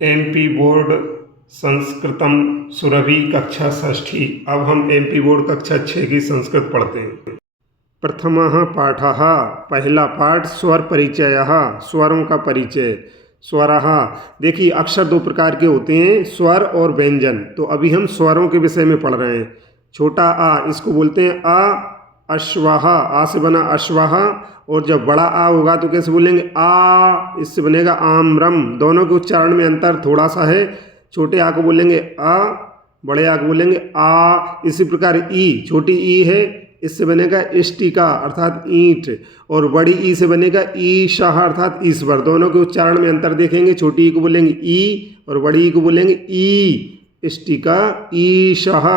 MP board संस्कृतम Surabhi कक्षा षष्ठी। अब हम एमपी बोर्ड कक्षा 6 की संस्कृत पढ़ते हैं। प्रथमः पाठः, पहला पाठ स्वर परिचयः, स्वरों का परिचय। स्वरः, देखिए अक्षर दो प्रकार के होते हैं, स्वर और व्यंजन। तो अभी हम स्वरों के विषय में पढ़ रहे हैं। छोटा आ, इसको बोलते हैं अ। अश्वः, आ से बना अश्वः। और जब बड़ा आ होगा तो कैसे बोलेंगे? आ, इससे बनेगा आम्रम। दोनों के उच्चारण में अंतर थोड़ा सा है। छोटे आ को बोलेंगे अ, बड़े आ को बोलेंगे आ। इसी प्रकार ई, छोटी ई है, इससे बनेगा इष्टिका अर्थात ईंट। और बड़ी ई से बनेगा ईशः अर्थात ईश्वर। दोनों के उच्चारण में अंतर देखेंगे। छोटी ई को बोलेंगे ई और बड़ी ई को बोलेंगे ई, इष्टिका ईशः।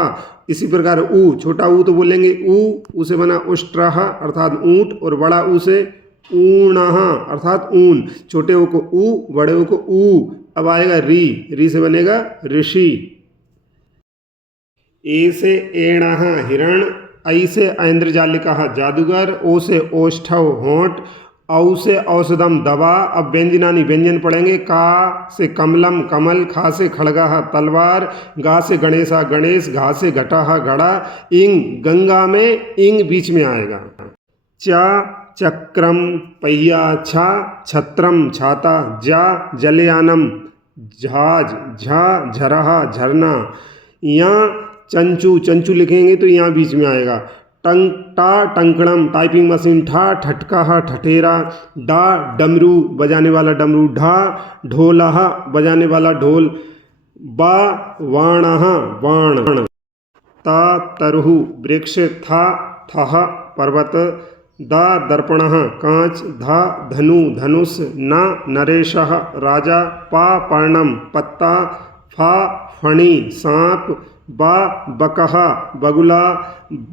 इसी प्रकार ऊ, छोटा ऊ तो बोलेंगे ऊ से बना उष्ट्रः अर्थात ऊंट। और बड़ा ऊ से ऊणः अर्थात ऊन। छोटे ऊ को ऊ, बड़े ऊ को ऊ। अब आएगा री से बनेगा ऋषि। ए से एणः हिरण, ऐ से ऐन्द्रजालिकः जादूगर, ओ से ओष्ठव होंठ, औ से औषधम दवा। अब व्यंजनानि व्यंजन पढ़ेंगे। का से कमलम कमल, खा से खड़गः तलवार, गा से गणेशा गणेश, घा से घटः घड़ा। इंग, गंगा में इंग बीच में आएगा। चा चक्रम पहिया, छा छत्रम छाता, जा जलयानम जहाज, झा झरहा झरना। यहाँ चंचू चंचू लिखेंगे तो यहाँ बीच में आएगा। टा टंकणम टाइपिंग मशीन, ठा ठटका ठठेरा, डा डमरू बजाने वाला डमरू, ढा ढोलह बजाने वाला ढोल, बा वाणः वाण, ता तरहु वृक्ष, था थह पर्वत, दा दर्पणः कांच, धा धनु धनुष, ना नरेशः राजा, पा पर्णम पत्ता, फा फणी सांप, बा बकः बगुला,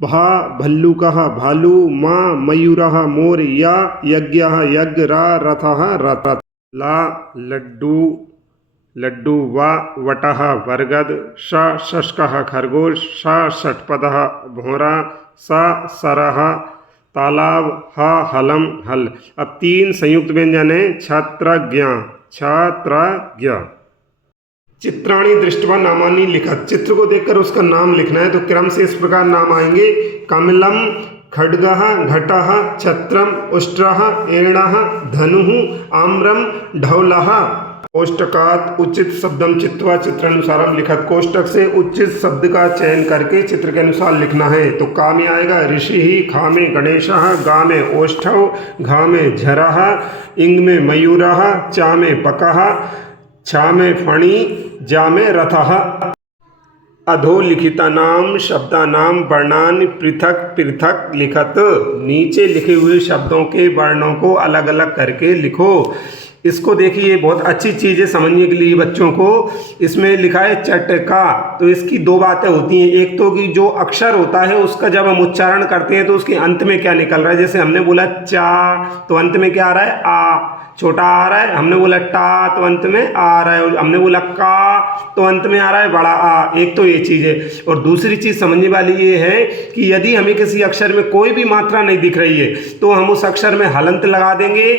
भा भल्लुकः भालू, मा मयूरः मोर, या यज्ञः यज्ञ, रा रथः रथ, ला लड्डू लड्डू, वा वटः बरगद, श शशकः खरगोश, श षट्पदः भौरा, सा सरः तालाब, हा हलम हल। अब तीन संयुक्त व्यंजन है। छात्रज्ञ, छात्रज्ञ। चित्राणि दृष्ट्वा नामानि लिखत, चित्र को देखकर उसका नाम लिखना है। तो क्रम से इस प्रकार नाम आएंगे। कमलम, खड्गः, घटः, छत्रम, उष्ट्रः, एणः, धनुः, आम्रम, ढौलः। कोष्टकात् उचित शब्दम चित्वा चित्रानुसारम लिखत, कोष्टक से उचित शब्द का चयन करके चित्र के अनुसार लिखना है। तो का में आएगा ऋषि, खा में गणेशः, गा में ओष्ठव, घा में झरः, इंग में मयूरः, चा में बकः, छा में फणी, जा में रथः। अधोलिखितानां शब्दानां वर्णानि पृथक पृथक लिखत, नीचे लिखे हुए शब्दों के वर्णों को अलग अलग करके लिखो। इसको देखिए, बहुत अच्छी चीज़ है समझने के लिए बच्चों को। इसमें लिखा है चटका। तो इसकी दो बातें होती हैं। एक तो कि जो अक्षर होता है उसका जब हम उच्चारण करते हैं तो उसके अंत में क्या निकल रहा है। जैसे हमने बोला चा तो अंत में क्या आ रहा है? आ, छोटा आ रहा है। हमने बोला टा तो अंत में आ रहा है। और हमने बोला का तो अंत में आ रहा है बड़ा आ। एक तो ये चीज़ है। और दूसरी चीज़ समझने वाली ये है कि यदि हमें किसी अक्षर में कोई भी मात्रा नहीं दिख रही है तो हम उस अक्षर में हलंत लगा देंगे।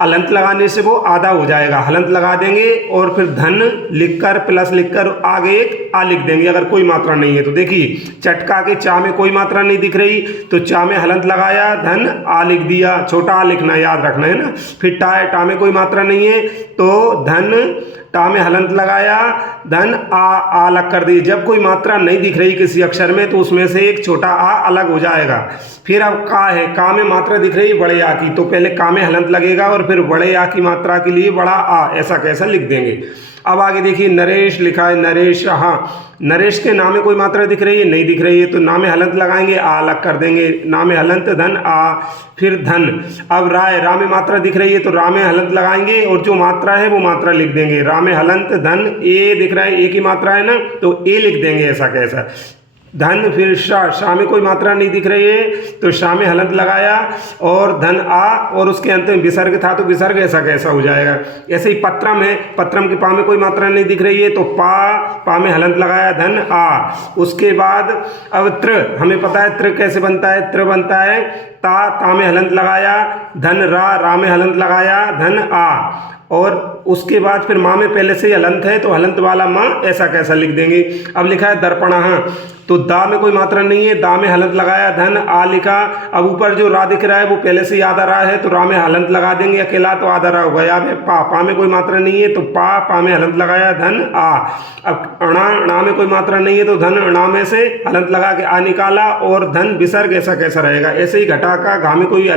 अलंत लगाने से वो आधा हो जाएगा। हलंत लगा देंगे और फिर धन लिखकर प्लस लिखकर आगे एक आ लिख देंगे अगर कोई मात्रा नहीं है। तो देखिए, चटका के चा में कोई मात्रा नहीं दिख रही तो चा में हलंत लगाया, धन आ लिख दिया। छोटा आ लिखना याद रखना है ना। फिर टा है, टा में कोई मात्रा नहीं है तो धन, टा में हलंत लगाया, धन आ अलग कर दी। जब कोई मात्रा नहीं दिख रही किसी अक्षर में तो उसमें से एक छोटा आ अलग हो जाएगा। फिर अब का है, का में मात्रा दिख रही है बड़े आ की, तो पहले का में हलंत लगेगा और फिर बड़े आ की मात्रा के लिए बड़ा आ, ऐसा कैसा लिख देंगे। अब आगे देखिए, नरेश लिखा है, नरेश। हाँ, नरेश के नाम में कोई मात्रा दिख रही है? नहीं दिख रही है तो नाम में हलंत लगाएंगे, आ अलग कर देंगे। नाम में हलंत, धन आ, फिर धन। अब राय, रा में मात्रा दिख रही है तो रा में हलंत लगाएंगे और जो मात्रा है वो मात्रा लिख देंगे। रा में हलंत, धन, ए दिख रहा है, ए की मात्रा है ना तो ए लिख देंगे ऐसा कैसा। धन, फिर शाह में कोई मात्रा नहीं दिख रही है तो शाह में हलंत लगाया और धन आ और उसके अंत में विसर्ग था तो विसर्ग ऐसा कैसा हो जाएगा। ऐसे ही पत्रम है, पत्रम के पा में कोई मात्रा नहीं दिख रही है तो पा में हलंत लगाया, धन आ। उसके बाद अब त्र, हमें पता है त्र कैसे बनता है। त्र बनता है ता में हलंत लगाया, धन रा में हलंत लगाया, धन आ। और उसके बाद फिर माँ में पहले से ही हलंत है तो हलंत वाला माँ ऐसा कैसा लिख देंगे। अब लिखा है दर्पणः, तो दा में कोई मात्रा नहीं है, दा में हलंत लगाया, धन आ लिखा। अब ऊपर जो रा दिख रहा है वो पहले से ही आधा रा है तो रा में हलंत लगा देंगे अकेला, तो आधा रा हो गया। अब पा में कोई मात्रा नहीं है तो पा में हलंत लगाया, धन आ। अब अणा में कोई मात्रा नहीं है तो धन अणा में से हलंत लगा के आ निकाला, और धन विसर्ग ऐसा कैसा रहेगा। ऐसे ही घटा का घा में कोई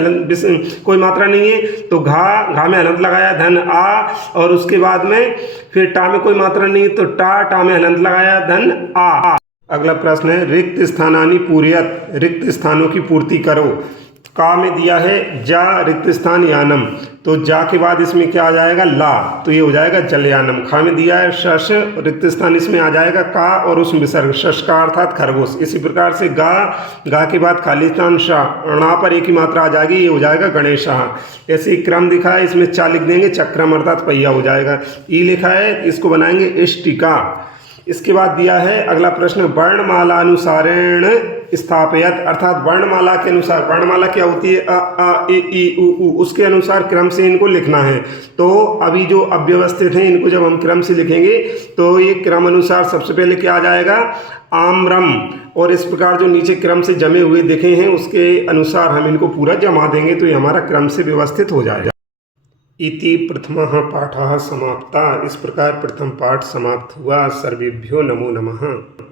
कोई मात्रा नहीं है तो घा में हलंत लगाया, धन आ। और उसके बाद में फिर टा में कोई मात्रा नहीं है तो टा में हलंत लगाया, धन आ। अगला प्रश्न है रिक्त स्थानानि पूरयत, रिक्त स्थानों की पूर्ति करो। का में दिया है जा रिक्त स्थान यानम, तो जा के बाद इसमें क्या आ जाएगा, ला, तो ये हो जाएगा जलयानम। खा में दिया है शश, रिक्त स्थान इसमें आ जाएगा का और उसमें विसर्ग शश का अर्थात खरगोश। इसी प्रकार से गा के बाद खाली स्थान शा, अणा पर एक ही मात्रा आ जाएगी, ये हो जाएगा गणेशः। ऐसे ही क्रम दिखा है, इसमें चा लिख देंगे, चक्रम अर्थात पहिया हो जाएगा। ई लिखा है, इसको बनाएंगे इष्टिका। इसके बाद दिया है अगला प्रश्न वर्णमालानुसारेण स्थापयत, अर्थात वर्णमाला के अनुसार, वर्णमाला क्या होती है, अ आ ए ई उ, उसके अनुसार क्रम से इनको लिखना है। तो अभी जो अव्यवस्थित हैं इनको जब हम क्रम से लिखेंगे तो ये क्रम अनुसार सबसे पहले क्या आ जाएगा, आम्रम, और इस प्रकार जो नीचे क्रम से जमे हुए दिखे हैं उसके अनुसार हम इनको पूरा जमा देंगे तो ये हमारा क्रम से व्यवस्थित हो जाएगा। इति प्रथमः पाठः समाप्ता, इस प्रकार प्रथम पाठ समाप्त हुआ। सर्वेभ्यो नमो नमः।